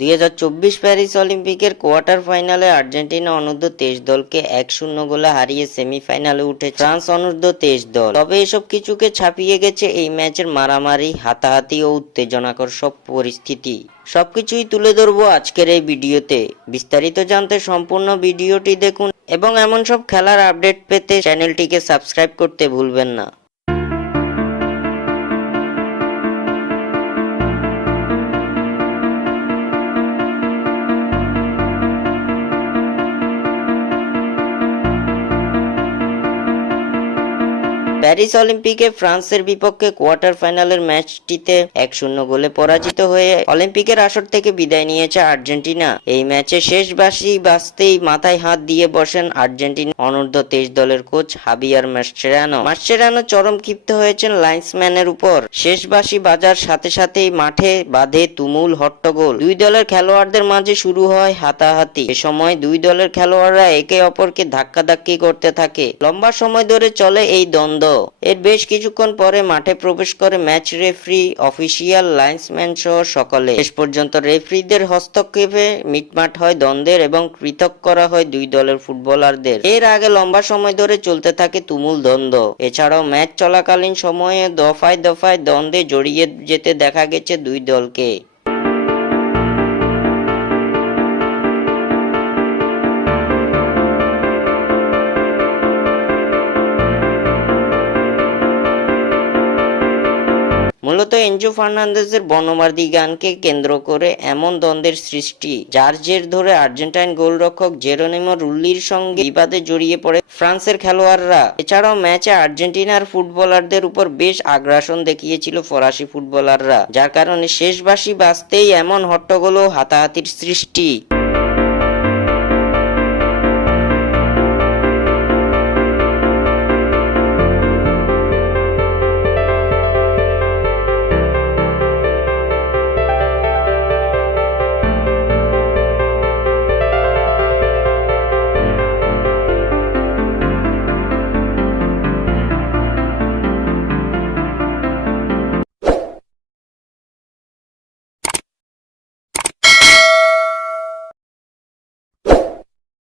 2024 Paris অলিম্পিকের quarter ফাইনালে Argentina অনূর্ধ্ব 23 দলকে 1-0 গোলে হারিয়ে সেমিফাইনালে উঠে ফ্রান্স অনূর্ধ্ব 23 দল। তবে এসব কিছুকে ছাপিয়ে গেছে এই ম্যাচের মারামারি, হাতাহাতি ও উত্তেজনাকর সব পরিস্থিতি। সবকিছুই তুলে ধরবো আজকের এই ভিডিওতে। বিস্তারিত জানতে সম্পূর্ণ ভিডিওটি দেখুন এবং এমন সব খেলার আপডেট পেতে চ্যানেলটিকে সাবস্ক্রাইব করতে ভুলবেন না। প্যারিস অলিম্পিকে ফ্রান্সের বিপক্ষে কোয়ার্টার ফাইনালের ম্যাচটিতে 1-0 গোলে পরাজিত হয়ে অলিম্পিকের আসর থেকে বিদায় নিয়েছে আর্জেন্টিনা। এই ম্যাচে শেষ বাঁশি বাজতেই মাথায় হাত দিয়ে বসেন আর্জেন্টিনা অনূর্ধ্ব 23 দলের কোচ হাবিয়ার মাসচেরানো চরম ক্ষিপ্ত হয়েছেন লাইন্সম্যানের উপর। শেষ বাঁশি বাজার সাথে সাথেই মাঠে বাঁধে তুমুল হট্টগোল। দুই দলের খেলোয়াড়দের মাঝে শুরু হয় হাতাহাতি। এ সময় দুই দলের খেলোয়াড়রা একে অপরকে ধাক্কাধাক্কি করতে থাকে। লম্বা সময় ধরে চলে এই দ্বন্দ্ব। এর বেশ কিছুক্ষণ পরে মাঠে প্রবেশ করে ম্যাচ রেফারি, অফিসিয়াল, লাইন্সম্যান সহ সকলে। শেষ পর্যন্ত রেফারিদের হস্তক্ষেপে মিটমাট হয় দ্বন্দ্বের এবং পৃথক করা হয় দুই দলের ফুটবলারদের। এর আগে লম্বা সময় ধরে চলতে থাকে তুমুল দ্বন্দ্ব। এছাড়াও ম্যাচ চলাকালীন সময়ে দফায় দফায় দ্বন্দ্বে জড়িয়ে যেতে দেখা গেছে দুই দলকে। মূলত এনজো ফার্নান্দেজের বর্ণবাদী গানকে কেন্দ্র করে এমন দ্বন্দ্বের সৃষ্টি, যার জের ধরে আর্জেন্টাইন গোলরক্ষক জেরোনিমো রুল্লির সঙ্গে বিবাদে জড়িয়ে পড়ে ফ্রান্সের খেলোয়াড়রা। এছাড়াও ম্যাচে আর্জেন্টিনার ফুটবলারদের উপর বেশ আগ্রাসন দেখিয়েছিল ফরাসি ফুটবলাররা, যার কারণে শেষ বাঁশি বাজতেই এমন হট্টগোল ও হাতাহাতির সৃষ্টি।